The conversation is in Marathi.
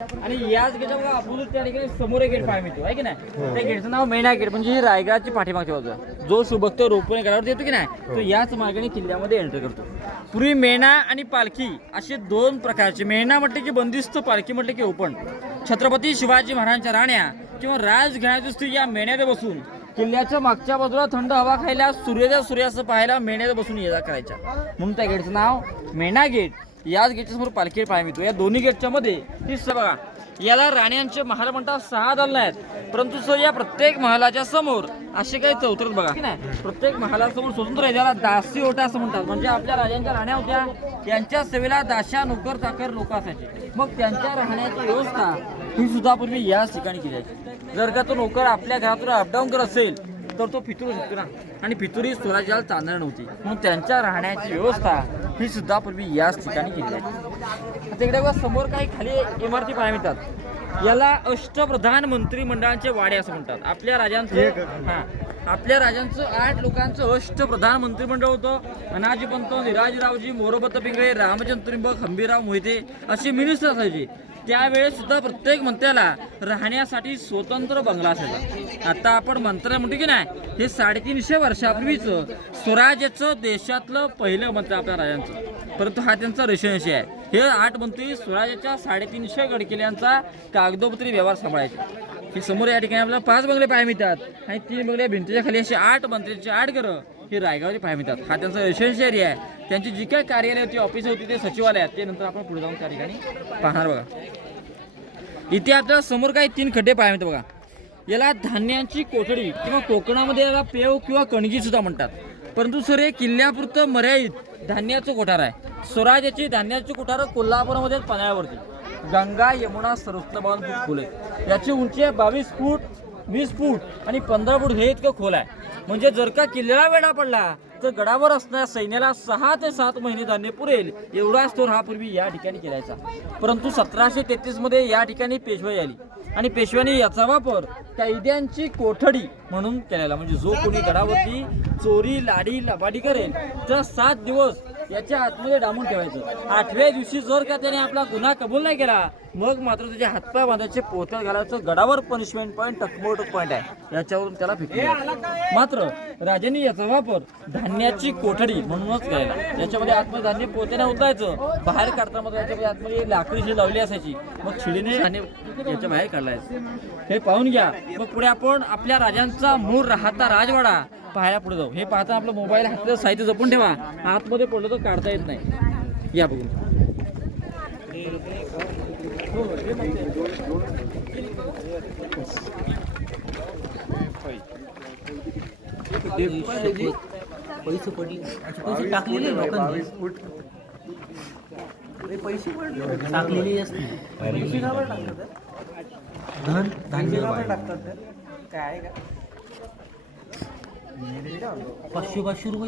आणि याच गेटच्या बघा आपण त्या ठिकाणी समोर एक गेट पाहायला मिळतो आहे की नाही. त्या गेटचं नाव मेणा गेट म्हणजे ही रायगडाची पाठीमागची बाजू आहे. जो शुभक्त रोपणे गडावर येतो की नाही तो याच मार्गाने किल्ल्यामध्ये एंटर करतो. पूर्वी मेणा आणि पालखी असे दोन प्रकारचे, मेणा म्हटले की बंदिस्त, पालखी म्हटले की ओपन. छत्रपती शिवाजी महाराजांच्या राण्या किंवा राजघराण्याची स्त्री या मेण्यात बसून किल्ल्याच्या मागच्या बाजूला थंड हवा खायला, सूर्यास्त पाहायला मेण्यात बसून ये जा करायच्या. म्हणून त्या गेटचं नाव मेणा गेट. याच गेटच्या समोर पालखी पाहायला मिळतो. या दोन्ही गेटच्या मध्ये ही बघा, याला राण्यांचे महाल म्हणतात. 6 दालनं आहेत, परंतु सर या प्रत्येक महालाच्या समोर असे काही चौतरत बघा की नाही. प्रत्येक महालासमोर स्वतंत्र आहे, ज्याला दासी ओटा असं म्हणतात. म्हणजे आपल्या राजांच्या राण्या होत्या, यांच्या सेवेला दाशा, नोकर चाकर लोक असायचे. मग त्यांच्या राहण्याची व्यवस्था ही सुद्धा पूर्वी याच ठिकाणी केली जायची. जर का तो नोकर आपल्या घरातून अपडाऊन करत असेल तर तो फितूर शकतो ना, आणि फितुरी स्वराज्याला चालणार नव्हती. म्हणून त्यांच्या राहण्याची व्यवस्था ही सुद्धा पूर्वी याच ठिकाणी केली जायची. आता इकडे समोर काही खाली इमारती पाहायला मिळतात. याला अष्टप्रधान मंत्रिमंडळाचे वाडे असं म्हणतात. आपल्या राजांचं 8 लोकांचं अष्टप्रधान मंत्रिमंडळ होतं. अनाजीपंत, निराजीरावजी, मोरोपंत पिंगळे, रामचंद्र त्रिंबक, हंबीरराव मोहिते असे मिनिस्टर असायचे. त्यावेळेस सुद्धा प्रत्येक मंत्र्याला राहण्यासाठी स्वतंत्र बंगला असायचा. आता आपण मंत्र्या म्हणतो की नाही, हे 350 वर्षापूर्वीचं स्वराज्याचं देशातलं पहिलं मंत्र आपल्या राजांचं. परंतु हा त्यांचा रेशनशी आहे. हे 8 मंत्री स्वराज्याच्या 350 गडकिल्ल्यांचा कागदोपत्री व्यवहार सांभाळायचे. हे समोर या ठिकाणी आपल्याला 5 बंगले पाहायला मिळतात आणि 3 बंगले भिंतीच्या खाली असे 8 मंत्र्यांचे 8 घरं हे रायगावचे पाहायला मिळतात. हा त्यांचा रेशनशी एरिया आहे. त्यांची जी काही कार्यालय होती, ऑफिस होती, ते सचिवालय आहेत. ते नंतर आपण पुढे जाऊन त्या ठिकाणी पाहणार. बघा इथे आपल्याला समोर काही 3 खड्डे पाहायला मिळतात. बघा, याला धान्यांची कोठडी किंवा कोकणामध्ये याला पेव किंवा कणगी सुद्धा म्हणतात. परंतु सर हे किल्ल्यापुरतं मर्यादित धान्याचं कोठार आहे. स्वराज्याची धान्याची कोठार कोल्हापूरमध्ये पन्हाळ्यावरती गंगा, यमुना, सरस्वती फूट खोल आहे. याची उंची आहे 22 फूट, 20 फूट आणि 15 फूट हे इतकं खोल आहे. म्हणजे जर का किल्ल्याला वेढा पडला तर गडावर असणाऱ्या सैन्याला 6 ते 7 महिने धान्य पुरेल एवढा स्टोर हा पूर्वी या ठिकाणी केलायचा. परंतु 1733 मध्ये या ठिकाणी पेशवाई आली आणि पेशव्याने याचा वापर कैद्यांची कोठडी म्हणून केलेला. म्हणजे जो कोणी गडावरती चोरी, लाडी, लबाडी करेल तर 7 दिवस याच्या आतमध्ये डांबून ठेवायचं. 8व्या दिवशी जर का त्याने आपला गुन्हा कबूल नाही केला मग मात्र त्याचे हातपाय बांधायचे, पोत्यात घालायचं. गडावर पनिशमेंट पॉईंट, टकमोटक पॉईंट आहे, याच्यावरून त्याला फेकून. मात्र राजांनी याचा वापर धान्याची कोठडी म्हणूनच केला. याच्यामध्ये आतमध्ये धान्य पोत्याने उतरायचं, बाहेर काढताना मात्र याच्यामध्ये आतमध्ये लाकडी लावली असायची, मग छिडीने धान्य याच्या बाहेर काढलायचं. हे पाहून घ्या. मग पुढे आपण आपल्या राजांचा मूळ राहता राजवाडा पाहायला पुढे जाऊ. हे पाहता आपलं मोबाईल हातातलं साहित्य जपून ठेवा, आतमध्ये पडलं तर काढता येत नाही. या बघून पैसे पडले, पैसे टाकलेले लोकांनी, पैसे पडले टाकलेले असते. पैसे का बरं टाकतात? धन धान्य टाकतात काय का 500-500 रुपये